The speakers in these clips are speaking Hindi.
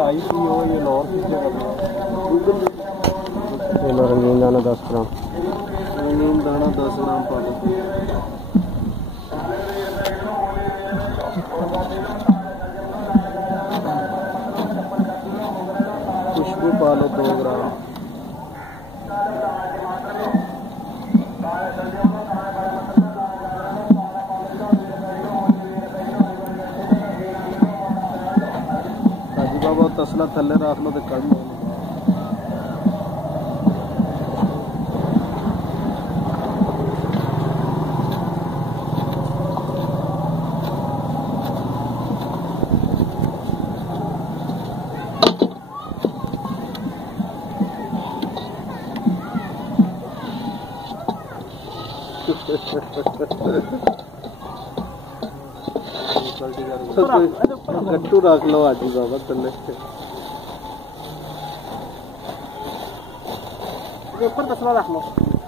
आई थी वो ये लाहौर की जगह ये लो रंगीन दाना 10 ग्राम, रंगीन दाना 10 ग्राम पा दो। खुशबू पा लो 2 ग्राम। हाजी बाबा तसला थले रख लो तो कड़ लो। गट्टू रख लो हाजी बाबा थले ऊपर तसला रख लो।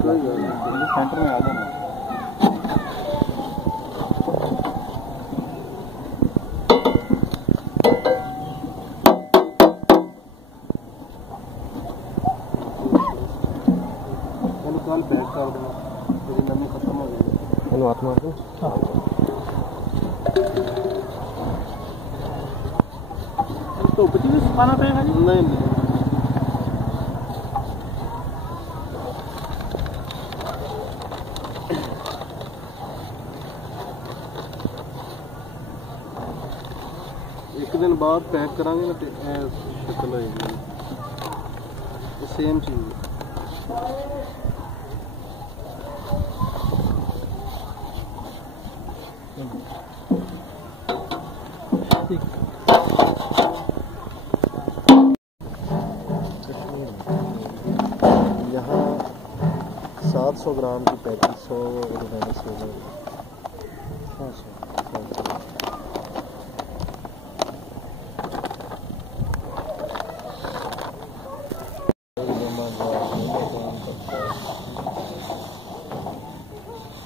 कोई गल नहीं, सेंटर में आ जाना। कल पैक कर देना, तेरी नमी खत्म हो जाएगी। हाथ मार दो। तो बच्ची भी सुखाना पड़ेगा जी? नहीं नहीं, एक दिन बाद पैक करांगे ना शक्ल होएगी सेम चीज। यहाँ 700 ग्राम की 3500 रुपये में सेल है।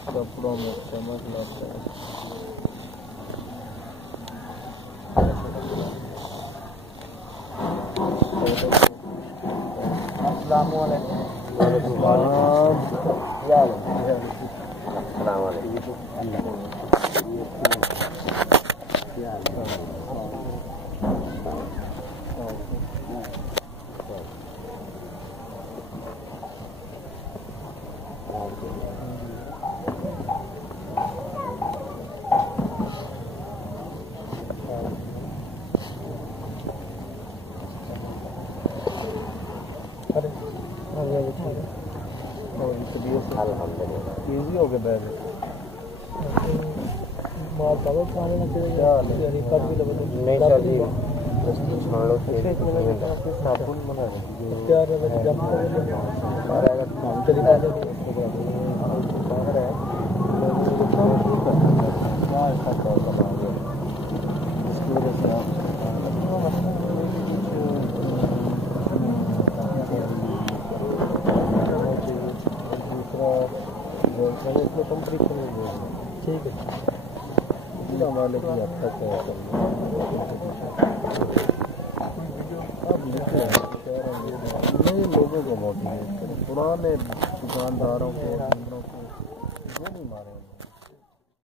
कपड़ों में चमक लाता है। इजी हो गया बैग माल पावे खाने में क्या यानी कब भी लगे नहीं चलती बस छान लो साबुन बना दो प्यार में जब और अगर काम चली जाए तो बाहर है क्या ऐसा कर बना दो इसकी वजह से आप मैंने इसमें कंप्लीशन नहीं दिया। ठीक है, हमारे की अब तक अब नए लोगों को मोटिवेट करें, पुराने दुकानदारों को नहीं मारे।